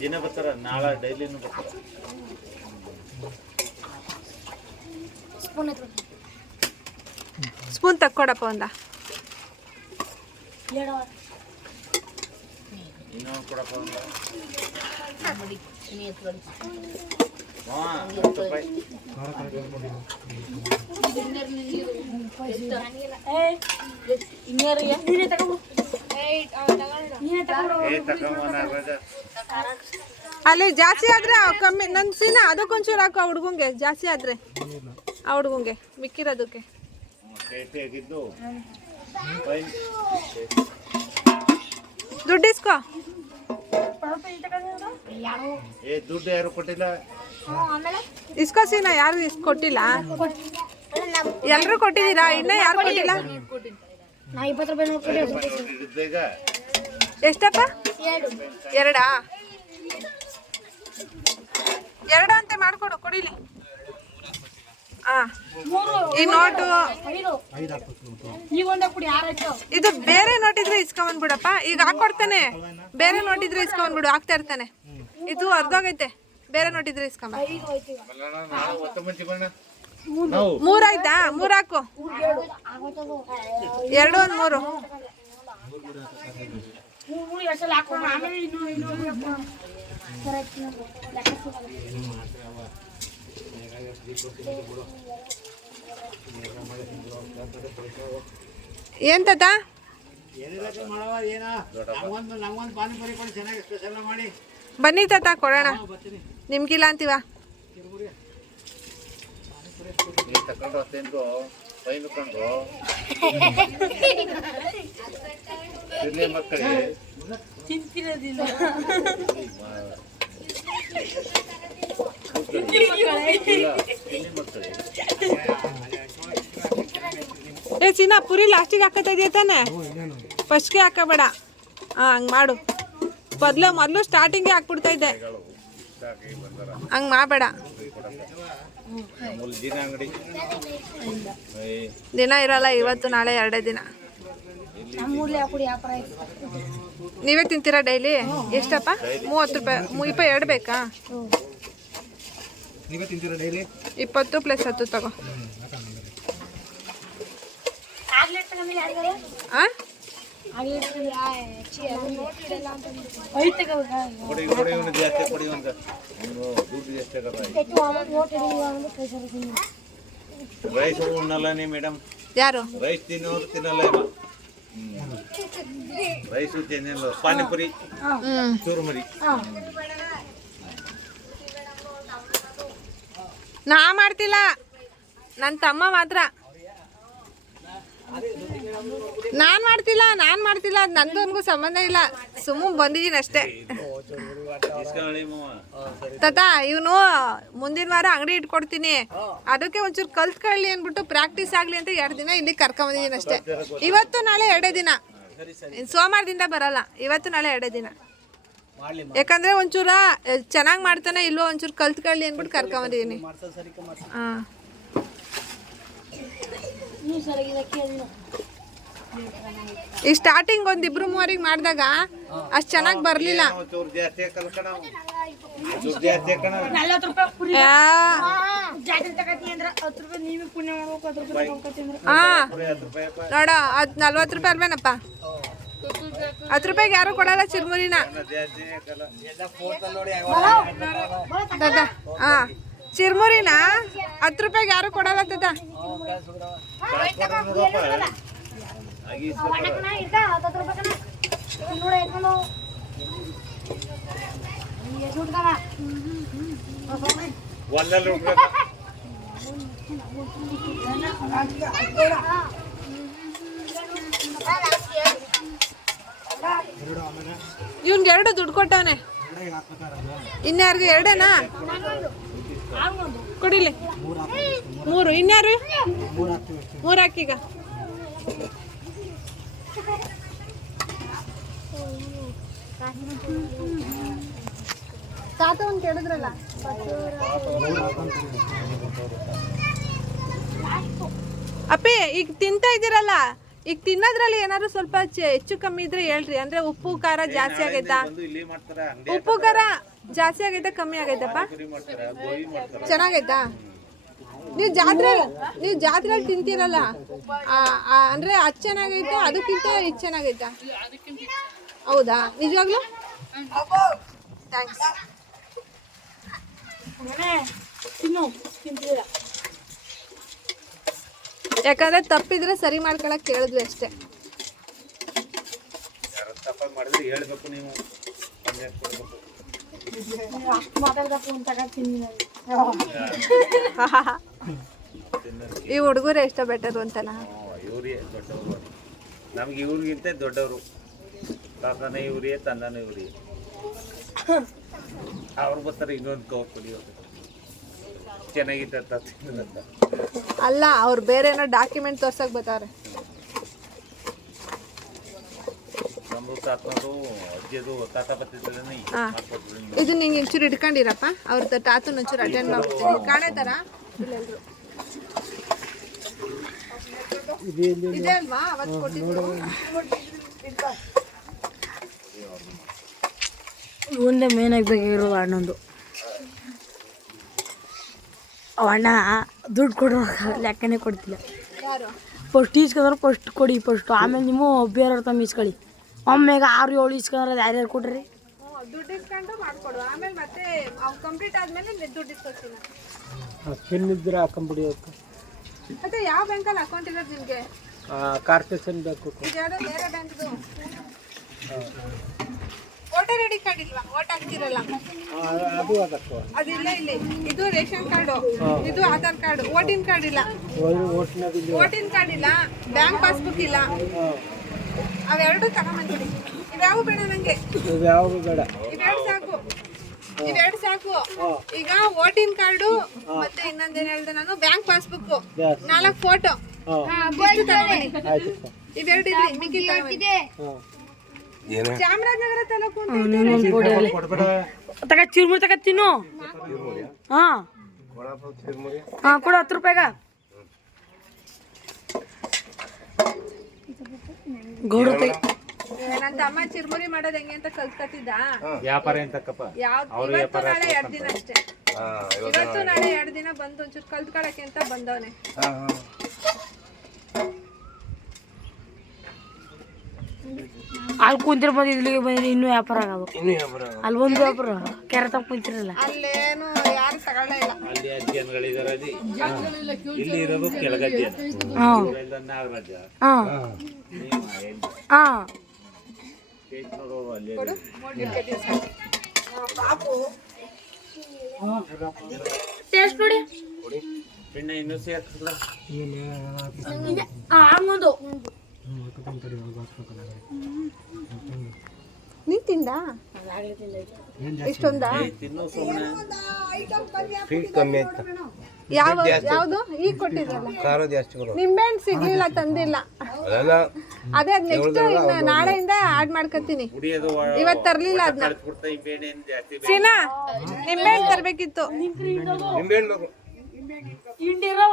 ದಿನ ಬರ್ತಾರ. ನಾಳೆ ಡೈಲಿನೂ ಬರ್ತಾರ. ಸ್ಪೂನ್ ತಕ್ಕೊಡಪ್ಪ ಒಂದ. ಇನ್ನೇ ತಗೋ ನೀನೇ ತಗೊಂಡು ಅಲ್ಲಿ ಜಾಸ್ತಿ ಆದ್ರೆ ಕಮ್ಮಿ, ನನ್ ಸೀನ ಅದಕ್ಕೊಂಚೂರು ಹಾಕು ಆ ಹುಡ್ಗಂಗೆ, ಜಾಸ್ತಿ ಆದ್ರೆ ಆ ಹುಡ್ಗಂಗೆ, ಮಿಕ್ಕಿರೋದಕ್ಕೆ. ದುಡ್ಡು ಇಸ್ಕೋ. ದುಡ್ಡು ಯಾರು ಕೊಟ್ಟಿಲ್ಲ ಇಸ್ಕೋ ಸೀನಾ, ಯಾರು ಇಸ್ ಕೊಟ್ಟಿಲ್ಲ? ಎಲ್ರು ಕೊಟ್ಟಿದ್ದೀರಾ? ಇನ್ನ ಯಾರು ಕೊಟ್ಟಿಲ್ಲ? ನಾ ಇಪ್ಪತ್ತು ರೂಪಾಯಿ ಎಷ್ಟಪ್ಪ? ಎರಡು. ಎರಡಾ? ಎರಡು ಅಂತ ಮಾಡ್ಕೊಡು ಕೊಡಿಲಿ. ಹಾ ಈ ನೋಟು. ಇದು ಬೇರೆ ನೋಟ್ ಇದ್ರೆ ಇಸ್ಕೊಂಬಂದ್ಬಿಡಪ್ಪ ಈಗ ಹಾಕೊಡ್ತಾನೆ. ಬೇರೆ ನೋಟ್ ಇದ್ರೆ ಇಸ್ಕೊಂಬಂದ್ಬಿಡು ಹಾಕ್ತಾ ಇರ್ತಾನೆ. ಇದು ಅರ್ಧೋಗೈತೆ. ಬೇರೆ ನೋಟ್ ಇದ್ರೆ ಇಸ್ಕೊಂಬ ಮೂರಾಯ್ತಾ? ಮೂರ್ ಹಾಕು ಎರಡು ಒಂದು ಮೂರು. ಏನ್ ತಾತ? ಬನ್ನಿ ತಾತ ಕೊಡೋಣ. ನಿಮ್ಗಿಲ್ಲ ಅಂತೀವ? ಏ ಚಿನ್ನ ಪುರಿ ಲಾಸ್ಟಿಗೆ ಹಾಕತ್ತಾ ತಾನೆ? ಫಸ್ಟ್ಗೆ ಹಾಕಬೇಡ. ಹಾಂ ಹಂಗೆ ಮಾಡು. ಮೊದಲು ಮೊದಲು ಸ್ಟಾರ್ಟಿಂಗೇ ಹಾಕ್ಬಿಡ್ತಾ ಇದ್ದೆ. ಹಂಗೆ ಮಾಡಬೇಡ. ದಿನ ಅಂಗಡಿ. ದಿನ ಇರಲ್ಲ ಇವತ್ತು ನಾಳೆ ಎರಡೇ ದಿನ. ನೀವೇ ತಿಂತೀರಾ ಡೈಲಿ? ಎಷ್ಟಪ್ಪ? ಮೂವತ್ತು ರೂಪಾಯಿ ಇಪ್ಪ ಎರಡು ಬೇಕಾ? ನೀವೇ ತಿಂತೀರಾ ಡೈಲಿ? ಇಪ್ಪತ್ತು ಪ್ಲಸ್ ಹತ್ತು ತಗೋ. ಹಾಂ ರೈಸ್ ಉಣ್ಣಲ್ಲ ನೀ ಮೇಡಮ್ ಯಾರು? ರೈಸ್ ತಿನ್ನೋರು ತಿನ್ನಲ್ಲ ರೈಸು ತಿನ್ನಲ್ಲ ಪಾನಿಪುರಿ ಚೂರುಮರಿ. ನಾ ಮಾಡ್ತಿಲ್ಲ. ನನ್ನ ತಮ್ಮ ಮಾತ್ರ. ನಾನ್ ಮಾಡ್ತಿಲ್ಲ ನಾನ್ ಮಾಡ್ತಿಲ್ಲ, ಅದು ನಂದು ನನಗೂ ಸಂಬಂಧ ಇಲ್ಲ. ಸುಮ್ಮನೆ ಬಂದಿದ್ದೀನಿ ಅಷ್ಟೇ. ತತಾ, ಇವನು ಮುಂದಿನ ವಾರ ಅಂಗಡಿ ಇಟ್ಕೊಡ್ತೀನಿ. ಅದಕ್ಕೆ ಒಂಚೂರು ಕಲ್ತ್ಕೊಳ್ಳಿ ಅಂದ್ಬಿಟ್ಟು ಪ್ರಾಕ್ಟೀಸ್ ಆಗ್ಲಿ ಅಂತ ಎರಡು ದಿನ ಇಲ್ಲಿ ಕರ್ಕೊಂಬಂದಿದ್ದೀನಿ ಅಷ್ಟೇ. ಇವತ್ತು ನಾಳೆ ಎರಡೇ ದಿನ. ಸೋಮವಾರದಿಂದ ಬರಲ್ಲ, ಇವತ್ತು ನಾಳೆ ಎರಡೇ ದಿನ. ಯಾಕಂದ್ರೆ ಒಂಚೂರ ಚೆನ್ನಾಗಿ ಮಾಡ್ತಾನೆ, ಇಲ್ವೋ ಒಂಚೂರು ಕಲ್ತ್ಕೊಳ್ಳಿ ಅಂದ್ಬಿಟ್ಟು ಕರ್ಕೊಂಬಂದಿದ್ದೀನಿ ಹಾಂ. ಈ ಸ್ಟಾರ್ಟಿಂಗ್ ಒಂದ್ ಇಬ್ರು ಮೂವರಿಗೆ ಮಾಡಿದಾಗ ಅಷ್ಟ್ ಚೆನ್ನಾಗಿ ಬರ್ಲಿಲ್ಲ. ನೋಡ ಅದ್ ನಲ್ವತ್ತು ರೂಪಾಯಿ ಅಲ್ವೇನಪ್ಪ? ಹತ್ತು ರೂಪಾಯಿಗೆ ಯಾರು ಕೊಡಲ್ಲ ಚಿರ್ಮುರಿನ. ದಾದಾ. ಹಾ. ಚಿರ್ಮುರಿನ ಹತ್ತು ರೂಪಾಯಿಗೆ ಯಾರು ಕೊಡಲ್ಲ ತದ ಒಂದಲ್ಲಿ ಇವ್ನ್ಗೆ ಎರಡು ದುಡ್ಡು ಕೊಟ್ಟವನೆ. ಇನ್ಯಾರಿಗೂ ಎರಡೇನಾ? ಕೊಡಿಲಿ. ಮೂರು. ಇನ್ಯಾರು? ಮೂರು ತಾತ ಒಂದು ಕೇಳಿದ್ರಲ್ಲ? ಅಪ್ಪಿ ಈಗ ತಿಂತಾ ಇದ್ದೀರಲ್ಲ? ಈಗ ತಿನ್ನೋದ್ರಲ್ಲಿ ಏನಾದ್ರು ಸ್ವಲ್ಪ ಹೆಚ್ಚು ಕಮ್ಮಿ ಇದ್ರೆ ಹೇಳ್ರಿ. ಅಂದ್ರೆ ಉಪ್ಪು ಖಾರ ಜಾಸ್ತಿ ಆಗೈತಾ? ಉಪ್ಪು ಖಾರ ಜಾಸ್ತಿ ಆಗೈತಾ ಕಮ್ಮಿ ಆಗೈತಪ್ಪ? ಚೆನ್ನಾಗೈತಾ? ನೀವು ಜಾತ್ರೆ ನೀವು ಜಾತ್ರೆಯಲ್ಲಿ ತಿಂತೀರಲ್ಲ? ಅಂದ್ರೆ ಅದು ಚೆನ್ನಾಗೈತೆ? ಅದಕ್ಕಿಂತ ಇದು ಚೆನ್ನಾಗೈತಾ? ಹೌದಾ? ನಿಜವಾಗ್ಲೂ? ಥ್ಯಾಂಕ್ಸ್ ಯಾಕಂದ್ರೆ ತಪ್ಪಿದ್ರೆ ಸರಿ ಮಾಡ್ಕೊಳಕ್ ಕೇಳಿದ್ವಿ ಅಷ್ಟೇ. ನೀವು. ಈ ಹುಡುಗರು ಎಷ್ಟ ಬೆಟರ್ ಅಂತಲ್ಲ ದೊಡ್ಡವರು. ನಮ್ಗೆ ಇವ್ರಿಗಿಂತ ದೊಡ್ಡವರು. ತಾತನ ಇವ್ರಿಯೇ ತಂದನ ಇವ್ರಿಗೆ. ಅವ್ರು ಬರ್ತಾರೆ ಇನ್ನೊಂದು ಕವರ್ ಕುಡಿಯೋದು. ಚೆನ್ನಾಗಿತ್ತ ಅಲ್ಲ ಅವ್ರು ಬೇರೆ ಏನೋ ಡಾಕ್ಯುಮೆಂಟ್ ತೋರ್ಸಕ್ ಬರ್ತಾರೆ. ಅಜ್ಜಿದು ತಾತ ಹಾ. ಇದು ನಿಂಗೆ ಒಂಚೂರು ಇಟ್ಕೊಂಡಿರಪ್ಪ ಅವ್ರದ್ದು ತಾತನ ಒಂಚೂರು ಅಟೆಂಡ್ ಮಾಡ್ಬಿಡ್ತೀನಿ ಕಾಣೆ ಥರ ಇಲ್ಲೆಲ್ರು ಇದೆ ಅಲ್ವಾ? ಅವತ್ತು ಕೊಟ್ಟಿದ್ದು? ಒಂದೇ ಮೇನಾಗಿ ಬೇಕಾಗಿರೋದು ಅಣ್ಣಂದು. ಅವ ಅಣ್ಣ ದುಡ್ಡು ಕೊಡುವಾಗ ಲೆಕ್ಕನೇ ಕೊಡ್ತಿಲ್ಲ. ಯಾರು? ಫಸ್ಟ್ ಈಸ್ಕೊಂಡ್ರೆ ಫಸ್ಟ್ ಕೊಡಿ ಫಸ್ಟ್ ಆಮೇಲೆ ನಿಮ್ಮ ಬೇರೆಯವ್ರ ತಮ್ಮ ಇಸ್ಕೊಳ್ಳಿ ಒಮ್ಮೆಗೆ ಆರು ಏಳು ಇಸ್ಕೊಂಡ್ರೆ ಯಾರ್ಯಾರು ಕೊಡ್ರಿ? ಹ್ಞೂ ದುಡ್ಡು ಇಸ್ಕೊಂಡು ಮಾಡ್ಕೊಡು ಆಮೇಲೆ ಮತ್ತೆ ಅವು ಕಂಪ್ಲೀಟ್ ಆದ್ಮೇಲೆ ನೀನ್ ದುಡ್ಡು ಇಸ್ಕೊತೀನಿ ಪಿನ್ ಇದ್ರೆ ಹಾಕೊಂಬಿಡಿ ಮತ್ತೆ ಯಾವ ಬ್ಯಾಂಕಲ್ಲಿ ಅಕೌಂಟ್ ಇರೋದು ನಿಮಗೆ? ಕಾರ್ಪೊರೇಷನ್ ಬೇಕು ಯಾವ್ದೋ ಬೇರೆ ಬ್ಯಾಂಕ್ದು. ವೋಟರ್ ಐ ಡಿ ಕಾರ್ಡ್ ಇಲ್ವಾ? ವೋಟ್ ಹಾಕ್ತಿರಲ್ಲ. ಅದು ಅದಕ್ಕೆ. ಅದಿಲ್ಲ ಇಲ್ಲಿ ಇದು ರೇಷನ್ ಕಾರ್ಡು. ಇದು ಆಧಾರ್ ಕಾರ್ಡ್. ವೋಟಿಂಗ್ ಕಾರ್ಡ್ ಇಲ್ಲ. ವೋಟಿಂಗ್ ಕಾರ್ಡ್ ಇಲ್ಲ. ಬ್ಯಾಂಕ್ ಪಾಸ್ಬುಕ್ ಇಲ್ಲ. ಅವೆರಡು ತಗೊಂಬಂದಿರಿ ಇವ್ಯಾವು ಬೇಡ ನಂಗೆ. ಇದು ಯಾವುದು ಬೇಡ. ಇವೆರಡು ಸಾಕು? ಇವೆರಡು ಸಾಕು? ಈಗ ವೋಟಿಂಗ್ ಕಾರ್ಡು ಮತ್ತೆ ಇನ್ನೊಂದೇನ್ ಹೇಳ್ದೆ ನಾನು? ಬ್ಯಾಂಕ್ ಪಾಸ್ಬುಕ್ ನಾಲ್ಕು ಫೋಟೋ. ಇವೆರಡು ಇರ್ಲಿ. ಮಿಕ್ಕಿ ಚಾಮರಾಜನಗರ ತಾಲೂಕು ತಗ ಚಿರ್ಮುರಿ ತಗ ತಿನ್ನು. ಹಾಂ. ಹಾಂ ಕೊಡು ಹತ್ತು ರೂಪಾಯಿಗ. ಗೌಡ ನನ್ನ ತಮ್ಮ ಚಿರ್ಮುರಿ ಮಾಡೋದ್ ಹೆಂಗೆ ಅಂತ ಕಲ್ತ್ಕತ್ತಿದ್ದ ವ್ಯಾಪಾರ ಎಂತಕ್ಕಪ್ಪ ಯಾವ್ದು ಇವತ್ತು ನಾಳೆ ಎರಡ್ ದಿನ ಅಷ್ಟೇ. ಇವತ್ತು ನಾಳೆ ಎರಡ್ ದಿನ ಬಂದು ಒಂಚೂರು ಕಲ್ತ್ಕೊಳಕ್ಕೆ ಅಂತ ಬಂದವನೆ. ಅಲ್ಲಿ ಕುಂತಿರ್ಬೋದು ಇಲ್ಲಿಗೆ ಬಂದ್ರೆ ಇನ್ನೂ ವ್ಯಾಪಾರ ಆಗಬೇಕು. ಅಲ್ಲಿ ಒಂದು ವ್ಯಾಪಾರ ಕೆರೆ ತಪ್ಪ ಕುಂತಿರಲ್ಲ. ಅಲ್ಲೇನು ಅಲ್ಲಿ ಇಲ್ಲಿ ಇರೋದು ಕೆಳಗಜ್ಜನ ನಾಗರಾಜ ಅಲ್ಲಿ ಟೇಸ್ಟ್ ನೋಡಿ. ಪಿಣ್ಣ ಇನ್ನೂ ಸೇರ್ಸಲ್ಲ ಹಂಗೊಂದು. ನೀ ತಿಂದ? ಇಷ್ಟೊಂದ ತಿನ್ನು ಸುಮ್ಮನೆ ಫೀಟ್ ಕಮ್ಮಿ ಆಯ್ತು ಯಾವ ಯಾವ್ದು? ಈಗ ಕೊಟ್ಟಿದ್ರಲ್ಲ. ಖಾರ ಜಾಸ್ತಿ ಬರೋದು ನಿಂಬೆಹಣ್ಣು ಸಿಗ್ಲಿಲ್ಲ ತಂದಿಲ್ಲ. ಅದೆಲ್ಲ ಅದೇ ನೆಕ್ಸ್ಟ್ ಇನ್ನು ನಾಳೆಯಿಂದ ಆಡ್ ಮಾಡ್ಕೊತೀನಿ. ಇವತ್ತು ಇವತ್ ತರ್ಲಿಲ್ಲ ಅದನ್ನ ತರಬೇಕಿತ್ತು. ಸೀನಾ ನಿಂಬೆಹಣ್ಣು ತರ್ಬೇಕಿತ್ತು ತಿಂಡಿರೋ